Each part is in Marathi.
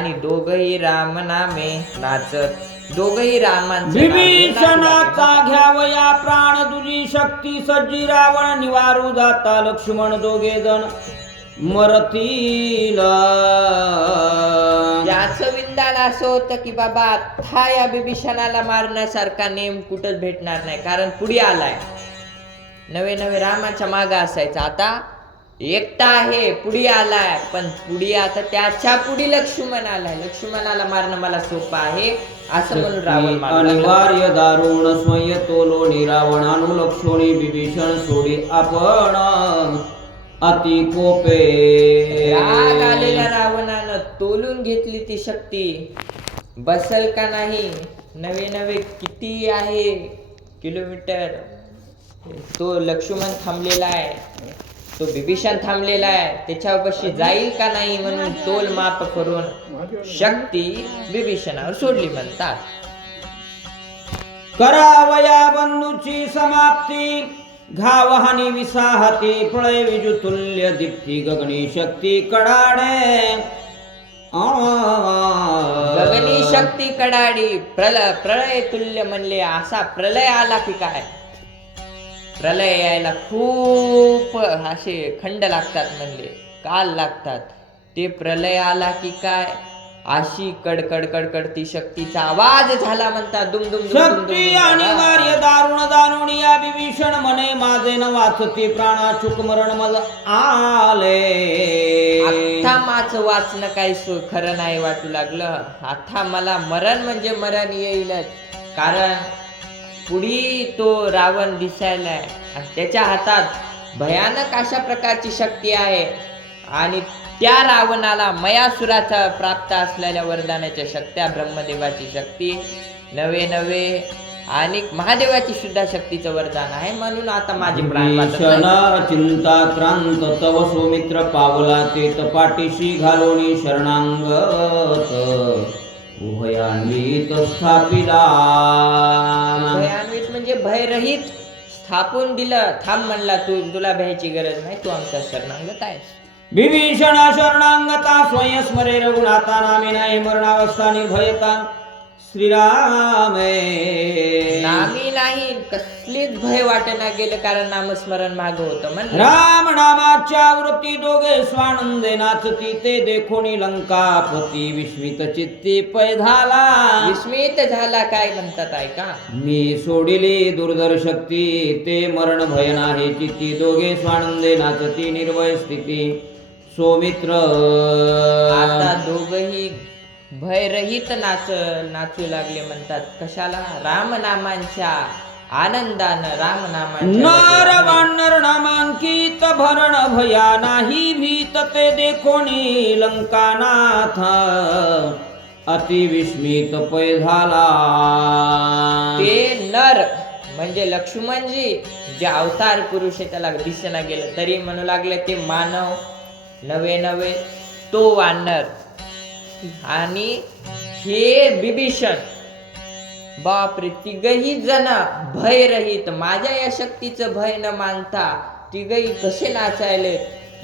आणि दोघही राम नामे नाचत, दोघही रामांचे विभीषणाचा घ्यावया प्राण तुझी शक्ती सज्जी रावण निवारू जाता लक्ष्मण दोघे जण मरतील. याचं विंदान असं होतं की बाबा आता या बिभीषणाला मारण्यासारखा नेम कुठंच भेटणार नाही, कारण पुढे आलाय. नवे नवे रामाच्या माग असायचा, आता एकटा आहे पुढे आलाय, पण पुढे आता त्याच्या पुढे लक्ष्मण आलाय. लक्ष्मणाला मारणं मला सोपं आहे असं म्हणून रावण अनिवार्य दारुण स्वय तोलो निरावण अनुलक्षोणी विभीषण सोडी आपण अति कोपे. राग आलेल्या रावणानं तोलून घेतली ती शक्ती, बसल का नाही. नवे नवे किती आहे किलोमीटर तो लक्ष्मण थांबलेला आहे, तो विभीषण थांबलेला आहे, त्याच्यापाशी जाईल का नाही म्हणून तोल माप करून शक्ती विभीषणावर सोडली म्हणतात. करावया बंधूची समाप्ती घावहानी विसाहती प्रळय विजुतुल्य दीप्ती गगनी शक्ती कडाडे. गगनी शक्ती कडाडी प्रळय तुल्य म्हणले, असा प्रलय आला की काय. प्रलय यायला खूप असे खंड लागतात म्हणले, काल लागतात. ते प्रलय आला की काय अशी कडकड कडकड ती शक्तीचा आवाज झाला म्हणतात. दुम दुम शक्ती अनिवार्य दारुण दारुणी या विभीषण म्हणे माझे न वाचती प्राणाचुक मरण मज आले. आता माझं वाचणं काही खरं नाही वाटू लागलं, आता मला मरण म्हणजे मरण येईलच. कारण पुढे तो रावण दिसायलाय आणि त्याच्या हातात भयानक अशा प्रकारची शक्ती आहे, आणि त्या रावणाला मयासुराचा प्राप्त असलेल्या वरदानाच्या शक्त्या, ब्रह्मदेवाची शक्ती, नवे नवे आणि महादेवाची सुद्धा शक्तीचं वरदान आहे. म्हणून आता माझे प्राण चिंता क्रांत तव सौमित्र पावला ते तपाटीशी घालोणी शरणांगत उभयान्वित स्थापिला. भयान्वित म्हणजे भयरहित स्थापून दिलं. थांब म्हणला, तुला भ्यायची गरज नाही, तू आमचा शरणांगत आहेस. विभीषण शरणांगता स्वयं स्मरे रघुनाथा नामे नाही मरणावस्था निर्भयता श्रीरामे. नामी नाही कसलीच भय वाटना गेलं, कारण नामस्मरण माग होतं म्हणलं. राम नामाच्या वृत्ती दोघे स्वानंदे नाचती ते देखोनी लंकापती विस्मित चित्ती पै झाला. विस्मित झाला काय म्हणतात ऐका. मी सोडिली दुर्धर शक्ती ते मरण भय नाही चित्ती दोघे स्वानंदे नाचती निर्भय स्थिती सौमित्र. आता दोघही भयरहित नाचू लागले म्हणतात. कशाला? रामनामांच्या आनंदानं. नर वानर नामांकित भरण भया नाही भीत ते देखोनी लंकानाथ अति विस्मित पै झाला. ते नर म्हणजे लक्ष्मणजी जे अवतार पुरुष आहे त्याला दिसेना गेलं, तरी म्हणू लागले ते मानव, नवे नवे तो वानर आणि हे विभीषण. बापरे, तिघही जण भयरहित, माझ्या या शक्तीचं भय न मानता तिघही कसे नाचायले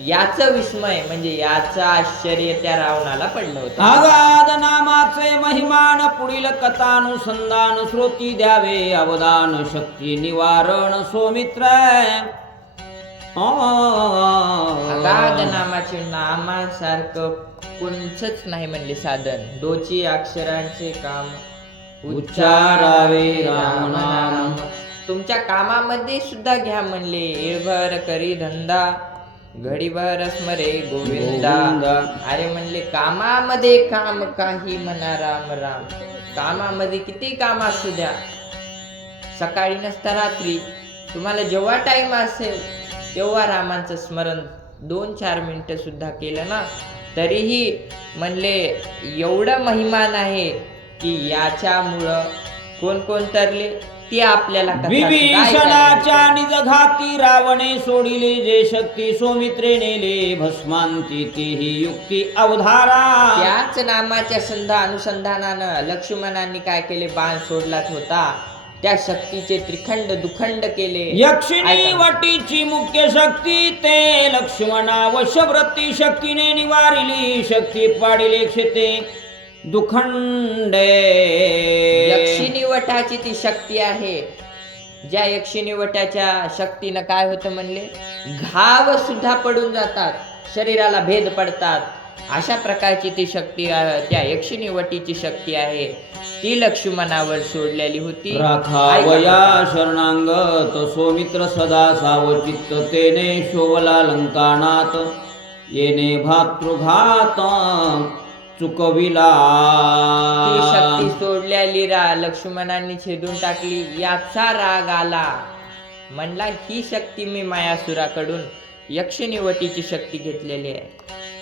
याचं विस्मय म्हणजे याचं आश्चर्य त्या रावणाला पडलं होतं. अगाध नामाचे महिमान पुढील कथानुसंधान श्रोती द्यावे अवदान शक्ती निवारण सौमित्र. अगाध नामाचे नामासारखं कोणचंच नाही म्हणले साधन. दोची अक्षरांचे काम उच्चारावे राम नाम. तुमच्या कामामध्ये सुद्धा घ्या म्हणले. एळभर करी धंदा घडीभर स्मरे गोविंदा. अरे म्हणले कामामध्ये काम काही म्हणा राम राम. कामामध्ये किती काम असू द्या, सकाळी नसता रात्री, तुम्हाला जेव्हा टाइम असेल तेव्हा रामांचं स्मरण 2-4 मिनिटं सुद्धा केलं ना तरीही म्हणले एवढं महिमान आहे की याच्यामुळं कोण कोण तरले ते आपल्याला. विभीषणाच्या निजघाती रावणे सोडिले जे शक्ती सौमित्रे नेले भस्मांती तीही युक्ती अवधारा. त्याच नामाच्या अनुसंधानानं लक्ष्मणांनी काय केले, बाण सोडलाच होता, त्या शक्तीचे त्रिखंड दुखंड केले. यक्षिणी वटीची मुख्य शक्ती ते लक्ष्मणा वशव्रती शक्तीने निवारिली शक्ती पाडिले क्षेते दुखंडे यक्षिणी वटाची ती शक्ती आहे. ज्या यक्षिणी वटाच्या शक्तीनं काय होतं म्हणले, घाव सुद्धा पडून जातात, शरीराला भेद पडतात. अशा प्रकारची ती शक्ती त्या यक्षिणी वटीची शक्ती आहे. ती लक्ष्मणावर सोडलेली होती. राखावया शरणांगत सौमित्र सदा सावचित्त तेने शोभला लंकानात येणे भातृघात चुकविला. ती शक्ती सोडलेली लक्ष्मणांनी छेदून टाकली. याचा राग आला, म्हणला ही शक्ती मी मायासुराकडून यक्षिणी वटीची शक्ती घेतलेली आहे.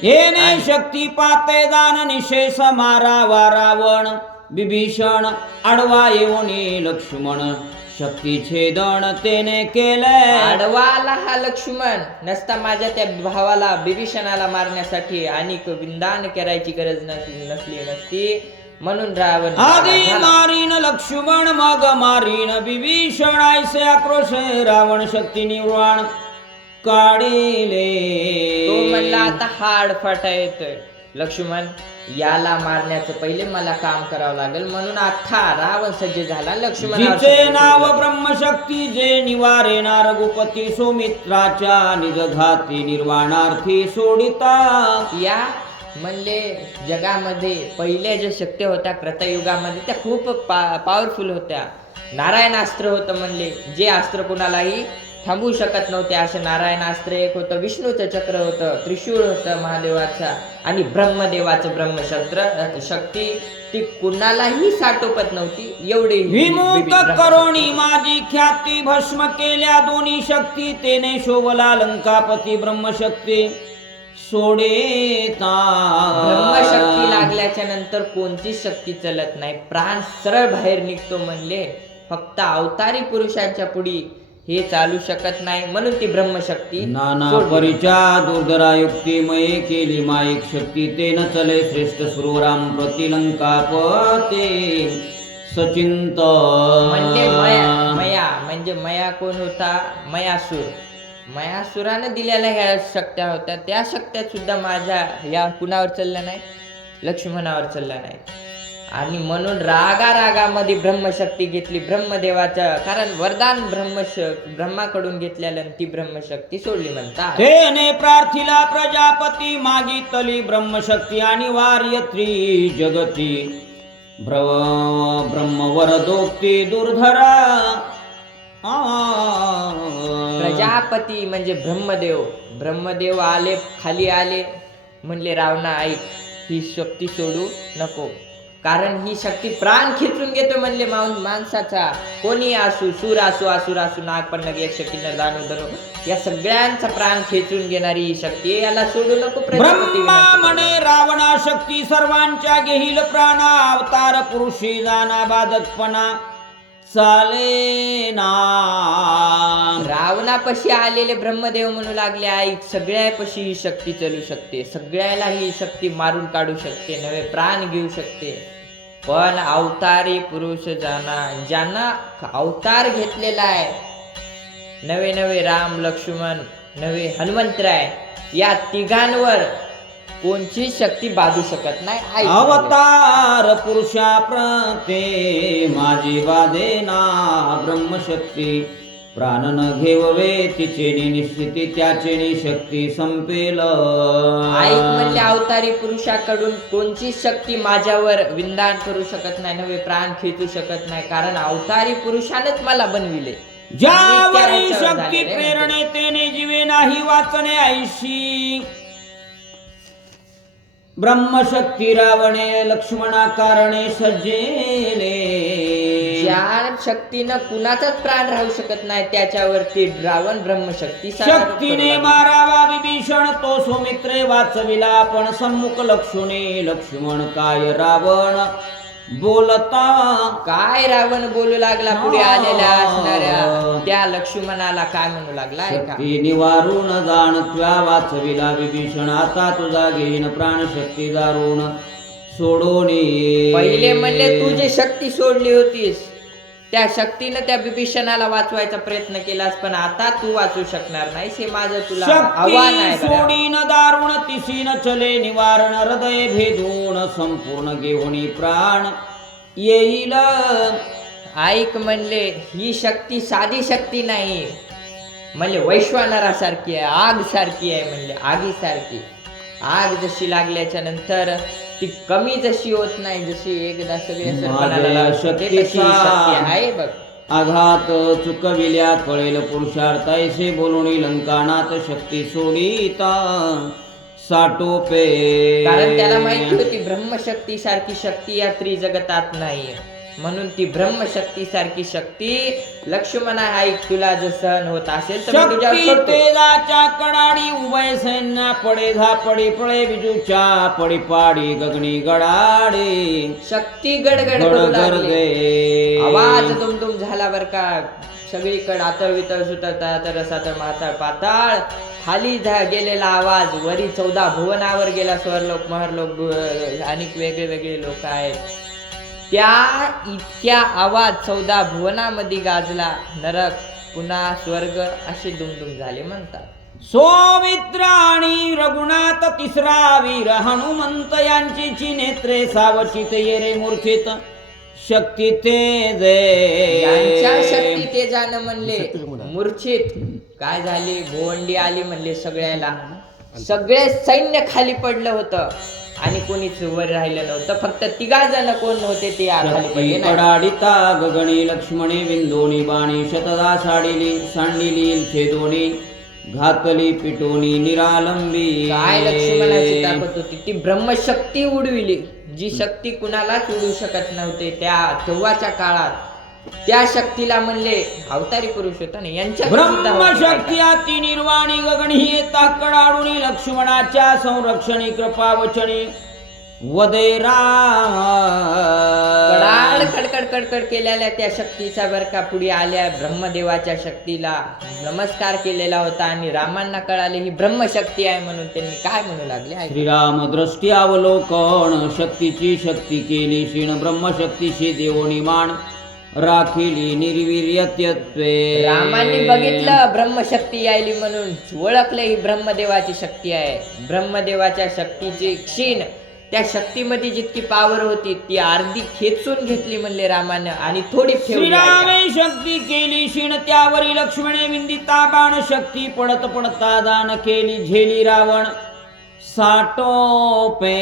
येणे शक्ती पाते दान निशेष मारावा रावण विभीषण आडवा येऊनी लक्ष्मण शक्ती छेदन तेने केले. आडवाला हा लक्ष्मण नसता माझ्या त्या भावाला विभीषणाला मारण्यासाठी आणि विंदान करायची गरज नसली नसती, म्हणून रावण आधी मारीन लक्ष्मण मग मारीन विभीषण ऐसे आक्रोश रावण शक्ती निवाण काढिले. तो म्हणला आता हाड फाटा येतोय, लक्ष्मण याला मारण्याचं पहिले मला काम करावं लागेल. म्हणून आता रावण सज्ज झाला. लक्ष्मण जिचे नाव ब्रह्मशक्ती जे निवारेना रघुपती सौमित्राच्या निजघाती निर्वाणार्थी सोडिता. या म्हणले जगामध्ये पहिल्या ज्या शक्ती होत्या कृतयुगामध्ये त्या खूप पॉवरफुल होत्या. नारायणास्त्र होतं म्हणले, जे अस्त्र कुणालाही थांबवू शकत नव्हते. असं नारायणास्त्र एक होतं, विष्णूचं चक्र होतं, त्रिशूळ होतं महादेवाचा, आणि ब्रह्मदेवाचं ब्रह्मशस्त्र शक्ती ती कुणालाही साठोपत नव्हती. एवढी विमुख करोणी माझी ख्याती भस्म केल्या दोन्ही शक्ती तेने शोभला लंकापती ब्रह्मशक्ती सोडेता. ब्रह्मशक्ती लागल्याच्या नंतर कोणतीच शक्ती चलत नाही, प्राण सरळ बाहेर निघतो. म्हणले फक्त अवतारी पुरुषांच्या पुढी हे चालू शकत नाही, म्हणून ती ब्रह्मशक्ती नाना परिचा दुर्धरा युक्तिमये केली माईक शक्ती तेन चले श्रेष्ठ सुरवराम प्रतिलंकापते सचिंत. म्हणजे मया म्हणजे मया कोण होता, मयासूर. मयासुरानं दिलेल्या ह्या शक्त्या होत्या, त्या शक्त्या सुद्धा माझ्या या कुणावर चालल्या नाही, लक्ष्मणावर चालल्या नाही. आणि म्हणून रागामध्ये ब्रह्मशक्ती घेतली ब्रह्मदेवाच्या, कारण वरदान ब्रह्माकडून घेतलेलं ती ब्रह्मशक्ती सोडली म्हणतात. तेने प्रार्थिला प्रजापती मागितली ब्रह्मशक्ती आणि वार्यत्री जगती ब्रह्मवरदोक्ती दुर्धरा. प्रजापती म्हणजे ब्रह्मदेव आले, खाली आले, म्हणले रावणा ऐक, ही शक्ती सोडू नको, कारण ही शक्ती प्राण खेचून घेतो. म्हणले माणसाचा, कोणी असू, सूर असू, असुर असू, नागपन्नग यक्ष किन्नर दानव धनु, या सगळ्यांचा प्राण खेचून घेणारी ही शक्ती, याला सोडू नको. ब्रह्मा म्हणे रावणा शक्ती सर्वांच्या घेईल प्राणा अवतार पुरुषी जाना बाधतपणा चाले ना. रावणापाशी आलेले ब्रह्मदेव म्हणू लागले ऐक, सगळ्यापाशी ही शक्ती चालू शकते, सगळ्याला ही शक्ती मारून काढू शकते, नवे प्राण घेऊ शकते, पण अवतारी पुरुष ज्यांना अवतार घेतलेला आहे, नवे राम लक्ष्मण नवे हनुमंतराय, या तिघांवर कोणची शक्ती बाधू शकत नाही. अवतार पुरुषा प्रते माझी वादेना ब्रह्मशक्ती प्राण न घेववे तिचे निश्चिती त्याचे शक्ती संपेल. ऐक म्हणले अवतारी पुरुषाकडून कोणची शक्ती माझ्यावर विंदान करू शकत नाही, नवे प्राण खेचू शकत नाही, कारण अवतारी पुरुषानच मला बनविले. ज्यावरी शक्ती प्रेरणे तेने जीवे नाही वाचणे ऐशी ब्रह्मशक्ती रावणे लक्ष्मणा कारणे सज्जेले. ज्या शक्तीनं कुणाचाच प्राण राहू शकत नाही त्याच्यावरती रावण ब्रह्मशक्ती शक्तीने मारावा विभीषण तो सौमित्रे वाचविला पण सम्मुख लक्ष्मणे लक्ष्मण काय रावण बोलता. काय रावण बोलू लागला पुढे आलेल्या असणाऱ्या त्या लक्ष्मणाला काय म्हणू लागला, शक्ती निवारून जाणत्व्या वाचविला विभीषण आता तुझा घेईन प्राणशक्ती दारुण सोडोनी. पहिले म्हणले तू जी शक्ती सोडली होतीस त्या शक्तीनं त्या बिभीषणाला वाचवायचा प्रयत्न केलास, पण आता तू वाचू शकणार नाहीस, हे माझं तुला आव्हान आहे शक्ती बरं. सोडीन दारुण तिसीन चले निवारण हृदय भेदून संपूर्ण घेऊनी प्राण येईल. ऐक म्हणले, ही शक्ती साधी शक्ती नाही म्हणले, वैश्वानरासारखी आहे, आग सारखी आहे म्हणले, आगीसारखी. आग जशी लागल्याच्या नंतर ती कमी जशी होत नाही, जशी एकदा सगळे सरपणाला लागते, तशी ही शक्ती आहे बघ. आघात चुकविल्या कळेल पुरुषार्थ ऐसे बोलुनी लंकानाथ शक्ती सोडिता साटोपे. कारण त्याला माहिती होती ब्रह्मशक्ती सारखी शक्ती या त्रिजगतात नाही, म्हणून ती ब्रह्मशक्ती सारखी शक्ती लक्ष्मणा ऐक, तुला जर सहन होत असेल तर मी तुझ्यावर शक्ती सोडतो. तेजाच्या कडाडी उभय सैन्य पडे झापडी पळे विजूच्या पडी पाडी गगनी गडाडे शक्ती गडगड करू लागली. गडगडगे. आवाज दुमदुम झाला बर का, सगळीकडे आतळ वितळ सुतळ रसातळ माताळ पाताळ. खाली गेलेला आवाज वरी 14 भुवनावर गेला, स्वरलोक महरलोक आणि वेगळे वेगळे लोक आहेत. त्या इतक्या आवाज 14 भुवनामध्ये गाजला. नरक पुन्हा स्वर्ग असे दुमदुम झाले म्हणतात. सौमित्र आणि रघुनाथ तिसरा वीर हनुमंत यांची नेत्रे सावचित येरे मूर्छित शक्ती यांच्या शक्ती तेजे. तेजानं म्हणले मूर्छित काय झाली, गोवंडी आली म्हणले सगळ्याला. सगळे सैन्य खाली पडलं होतं आणि कोणीच वर राहिलं नव्हतं, फक्त 3 जण कोण नव्हते ते खाली पडले नाही. कडाडिता गगणी लक्ष्मणे विंदोनी बाणी शतदा सांडिली छेदोनी घातली पिटोनी निरालंबी. काय लक्ष्मणाची ताकद होती, ती ब्रह्मशक्ती उडविली, जी शक्ती कुणालाच उडवू शकत नव्हते त्या तेव्हाच्या काळात. त्या शक्तीला म्हणले अवतारी पुरुष होता ना, यांच्या ब्रह्मशक्ती अति निर्वाणी गगणी येता कडाडुनी लक्ष्मणाच्या संरक्षणी कृपा वचनी वदे राम. कडाड कडकड कडकड केलेल्या त्या शक्तीचा बर का पुढे आल्या ब्रह्मदेवाच्या शक्तीला नमस्कार केलेला होता आणि रामांना कळाले ही ब्रह्मशक्ती आहे, म्हणून त्यांनी काय म्हणू लागले. श्रीराम दृष्टी अवलोकन शक्तीची शक्ती केली क्षीण ब्रह्मशक्तीशी देवोनी मान राखिली निर्वीर्यत्वे. रामांनी बघितलं ब्रह्मशक्ती यायली म्हणून ओळखलं ही ब्रह्मदेवाची शक्ती आहे. ब्रह्मदेवाच्या शक्तीची क्षीण, त्या शक्तीमध्ये जितकी पावर होती ती अर्धी खेचून घेतली म्हणले रामानं आणि थोडी ठेवली. श्रीरामे शक्ती केली क्षीण त्यावरी लक्ष्मणे विंदिता बाण शक्ती पडत पडता दान केली झेली रावण साटोपे.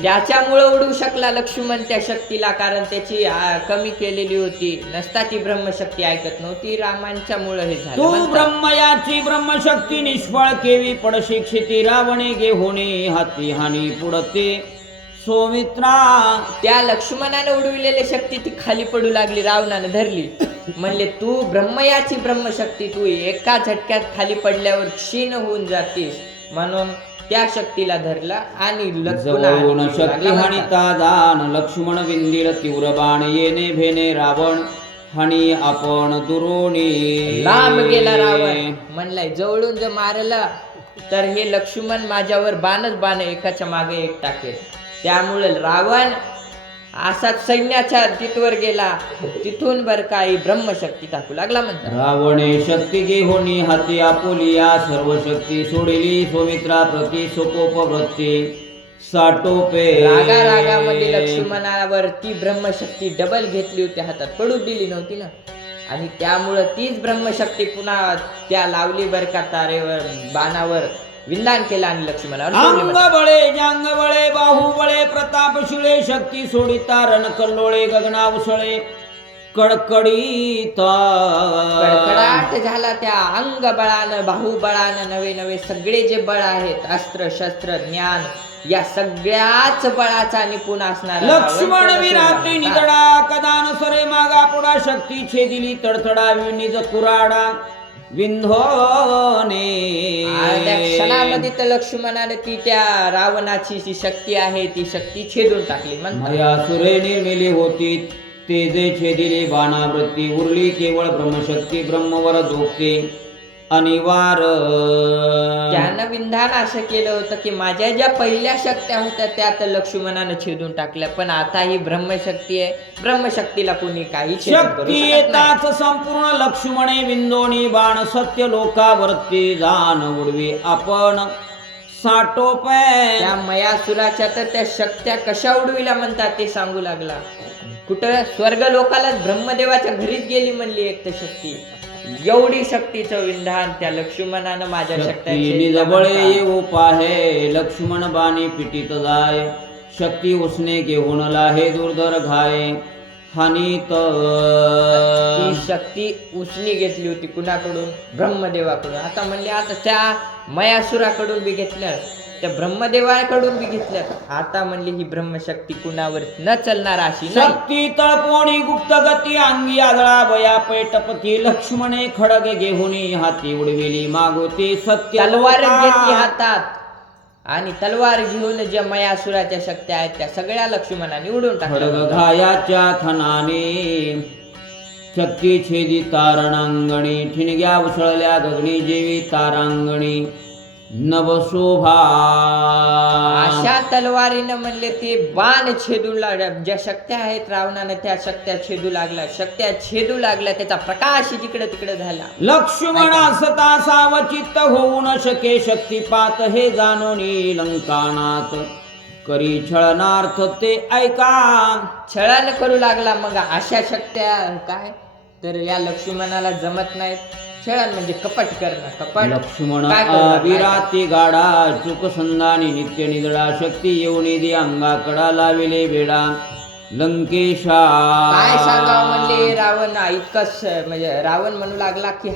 ज्याच्यामुळे उडू शकला लक्ष्मण त्या शक्तीला, कारण त्याची कमी केलेली होती. नसता ती ब्रह्मशक्ती ऐकत नव्हती, रामांच्या मुळे हे झालं तू म्हणतात. ब्रह्मयाची ब्रह्मशक्ती निष्फळ केवी पडशी क्षिती रावणे गे होणे हाती हानी पुढते सौमित्रा. त्या लक्ष्मणाने उडविलेली शक्ती ती खाली पडू लागली, रावणानं धरली. म्हणले तू ब्रह्मयाची ब्रह्मशक्ती तू एका झटक्यात खाली पडल्यावर क्षीण होऊन जातीस, म्हणून त्या शक्तीला धरला आणि जवळून शक्ती हानिता दान लक्ष्मण विंदिर तीव्र बाण येणे भेने रावण हानी आपण दुरोणी. लांब गेला रावण, म्हणलाय जवळून जर मारला तर हे लक्ष्मण माझ्यावर बाण एकाच्या मागे एक टाकेल. त्यामुळे रावण असाच सैन्याच्या तिथवर गेला, तिथून बर काही ब्रह्मशक्ती टाकू लागला म्हणतात. रावणे शक्ती घेऊनी हाती आपुलिया सर्व शक्ती सोडिली सौमित्रा प्रति सोपोपवृत्ती साटोपे. रागामध्ये लक्ष्मणावर ती ब्रह्मशक्ती डबल घेतली होती, हातात पडू दिली नव्हती ना, आणि त्यामुळं तीच ब्रह्मशक्ती पुन्हा त्या लावली बर का तारेवर बाणावर विंदान केला आणि लक्ष्मणावर अंग बळे जांग बळे बाहुबळे प्रताप शिळे शक्ती सोडिता रण कल्लोळे गगनावसळे कडकडीता. कडकडाट झाला त्या अंग बळानं बाहुबळानं, नवे नवे सगळे जे बळ आहेत, अस्त्र शस्त्र ज्ञान, या सगळ्याच बळाचा निपुण असणारा लक्ष्मण विराती निदडा कदान सरे मागा पुढा शक्ती छेदिली तडतडा निज कुराडा विंधोने. त्या क्षणामध्ये तर लक्ष्मणाने ती त्या रावणाची जी शक्ती आहे ती शक्ती छेदून टाकली म्हणतात. सुरे निर्मिली होती तेजे छेदिली बाणावृत्ती उरली केवळ ब्रह्मशक्ती ब्रह्मवर जोगते अनिवार त्यानं विधान असं केलं होतं की माझ्या ज्या पहिल्या शक्त्या होत्या त्या तर लक्ष्मणानं छेदून टाकल्या, पण आता ही ब्रह्मशक्ती आहे, ब्रह्मशक्तीला कोणी काही छेदन करू शक्ती शकत नाही. येताच संपूर्ण लक्ष्मणे विंदोणी बाण सत्य लोकावरती जाण उडवी आपण साठोपे त्या मयासुराच्या तर त्या शक्त्या कशा उडविल्या म्हणतात ते सांगू लागला. कुठं स्वर्ग लोकाला ब्रह्मदेवाच्या घरीच गेली म्हणली एक तर शक्ती. एवढी शक्तीचं विधान त्या लक्ष्मणानं माझ्या शक्त्या शक्ती जवळे येऊ पाहे लक्ष्मण बाणी पिटीत जाय शक्ती उसने घेऊन लाहे दुर्धर घाय हानीत ती शक्ती उसनी घेतली होती कुणाकडून? ब्रह्मदेवाकडून. आता म्हणले आता त्या मयासुराकडून बी घेतल्या, त्या ब्रह्मदेवाकडून बी घेतल्या, आता म्हणली ही ब्रह्मशक्ती कुणावर न चलणार अशी नाही. शक्ती तळपोणी गुप्त गती अंगी आदळा बया पैटपती लक्ष्मणे खडग घेऊन हाती उडविली मागोते सत्य तलवार लोका. घेतली हातात आणि तलवार घेऊन ज्या मयासुराच्या शक्त्या आहेत त्या सगळ्या लक्ष्मणाने उडून खडग टाकल्या. घायाच्या थनाने शक्ती छेदी तारणांगणी ठिणग्या उसळल्या गगनी जेवी तारांगणी नवशोभा अशा तलवारीनं म्हणले ते बाण छेदू लागल्या, ज्या शक्त्या आहेत रावणानं त्या शक्त्या छेदू लागल्या, शक्त्या छेदू लागल्या, त्याचा प्रकाश जिकडे तिकडे झाला. लक्ष्मण असता सावचित्त होऊ न शके शक्तिपात हे जाणोनी लंकानात करी छळनार्थ ते ऐका छळण करू लागला. मग अशा शक्त्या काय तर या लक्ष्मणाला जमत नाहीत. छळण म्हणजे कपट करणं. कपट लक्ष्मण काय करू लागला? विराती गाडा चुक संदानी नित्य निदळा शक्ती येऊनी दे अंगाकडा लाविले बेडा लंकेशा काय सांगावं म्हणले रावण. इतकंच म्हणजे रावण म्हणू लागला की